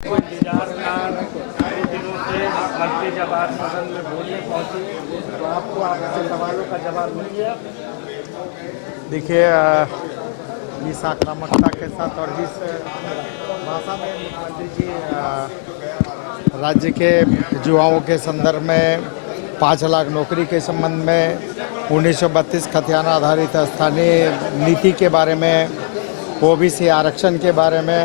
इंतजार था। कई दिनों से मंत्री जब आज सदन में बोलने पहुंचे तो आपको आपसे सवालों का जवाब मिल गया। देखिए, इस आक्रामकता के साथ और जिस भाषा में मुख्यमंत्री जी राज्य के युवाओं के संदर्भ में 5 लाख नौकरी के संबंध में 1932 खतियाना आधारित स्थानीय नीति के बारे में, ओबीसी आरक्षण के बारे में,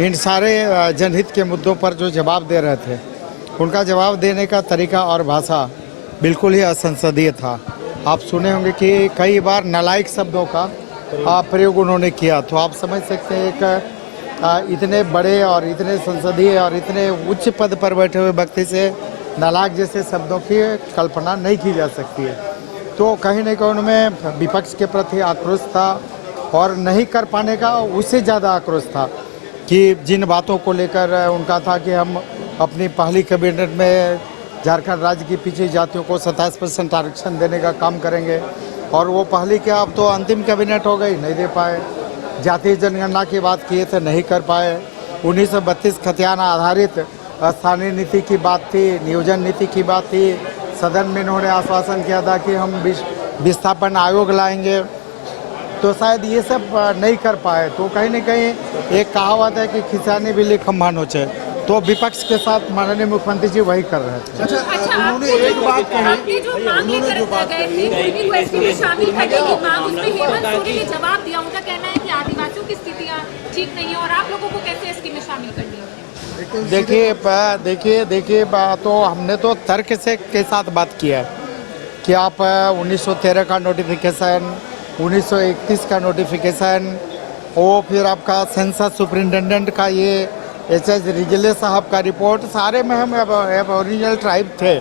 इन सारे जनहित के मुद्दों पर जो जवाब दे रहे थे, उनका जवाब देने का तरीका और भाषा बिल्कुल ही असंसदीय था। आप सुने होंगे कि कई बार नालायक शब्दों का प्रयोग उन्होंने किया, तो आप समझ सकते हैं एक इतने बड़े और इतने संसदीय और इतने उच्च पद पर बैठे हुए व्यक्ति से नालायक जैसे शब्दों की कल्पना नहीं की जा सकती है। तो कहीं न कहीं उनमें विपक्ष के प्रति आक्रोश था और नहीं कर पाने का उससे ज़्यादा आक्रोश था कि जिन बातों को लेकर उनका था कि हम अपनी पहली कैबिनेट में झारखंड राज्य की पिछड़ी जातियों को 27% आरक्षण देने का काम करेंगे, और वो पहली क्या अब तो अंतिम कैबिनेट हो गई, नहीं दे पाए। जातीय जनगणना की बात किए थे, नहीं कर पाए। 1932 खतियाना आधारित स्थानीय नीति की बात थी, नियोजन नीति की बात थी। सदन में इन्होंने आश्वासन किया था कि हम विस्थापन आयोग लाएंगे, तो शायद ये सब नहीं कर पाए। तो कहीं न कहीं एक कहावत है कि खिंचाने भी खम्भा नोचे, तो विपक्ष के साथ माननीय मुख्यमंत्री जी वही कर रहे थे। अच्छा, उन्होंने एक बात कही, जो मांग लेकर गए थे कुर्मी को एसपी में शामिल करने की मांग, उसमें हेमंत सोरेन ने जवाब दिया। उनका कहना है कि आदिवासियों की स्थितियां ठीक नहीं है और आप लोगों को कैसे एसपी में शामिल कर दिया। देखिए, तो हमने तो तर्क से के साथ बात किया है कि आप 1913 का नोटिफिकेशन, 1931 का नोटिफिकेशन, वो फिर आपका सेंसस सुपरिटेंडेंट का ये एच.एस. रिजले साहब का रिपोर्ट, सारे में हम ओरिजिनल ट्राइब थे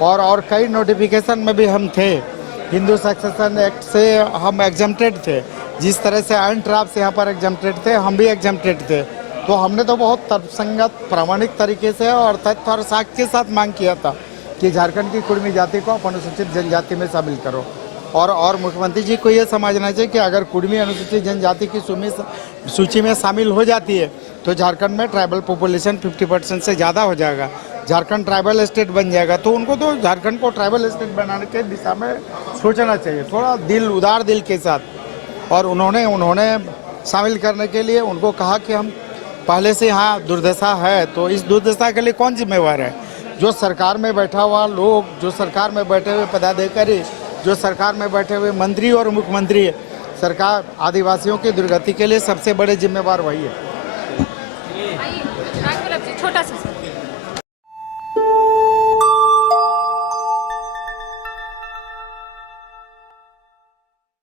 और कई नोटिफिकेशन में भी हम थे। हिंदू सक्सेशन एक्ट से हम एग्जम्प्टेड थे, जिस तरह से अन ट्राइब्स यहाँ पर एग्जम्प्टेड थे, हम भी एग्जम्प्टेड थे। तो हमने तो बहुत तर्कसंगत प्रामाणिक तरीके से और तथ्य और साक्ष्य के साथ मांग किया था कि झारखंड की कुर्मी जाति को आप अनुसूचित जनजाति में शामिल करो, और मुख्यमंत्री जी को ये समझना चाहिए कि अगर कुर्मी अनुसूचित जनजाति की सूची में शामिल हो जाती है तो झारखंड में ट्राइबल पॉपुलेशन 50% से ज़्यादा हो जाएगा, झारखंड ट्राइबल स्टेट बन जाएगा। तो उनको तो झारखंड को ट्राइबल स्टेट बनाने के दिशा में सोचना चाहिए, थोड़ा उदार दिल के साथ। और उन्होंने शामिल करने के लिए उनको कहा कि हम पहले से यहाँ दुर्दशा है, तो इस दुर्दशा के लिए कौन जिम्मेवार है? जो सरकार में बैठा हुआ लोग, जो सरकार में बैठे हुए पदाधिकारी, जो सरकार में बैठे हुए मंत्री और मुख्यमंत्री, सरकार आदिवासियों की दुर्गति के लिए सबसे बड़े जिम्मेवार वही है। छोटा सा